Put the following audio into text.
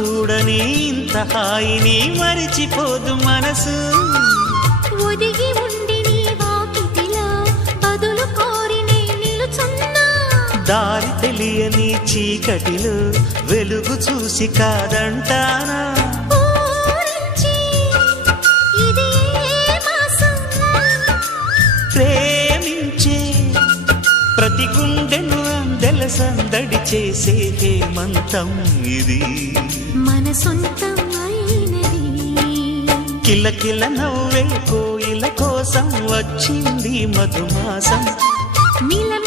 చూడని ఇంత హాయిని మరిచిపోదు మనసు. ఒదిగి ఉండి నీ వాకిటిలో బదులు కోరి నే నిలుచున్నా. దారి తెలియని చీకటిలో వెలుగు చూసి కాదంటానా. ప్రేమించే ప్రతి గుండెను అందెల సందడి చేసే హేమంతం ఇది. మన సొంతం అయినది. కిలకిల నవ్వే కోయిల కోసం వచ్చింది మధుమాసం. మిల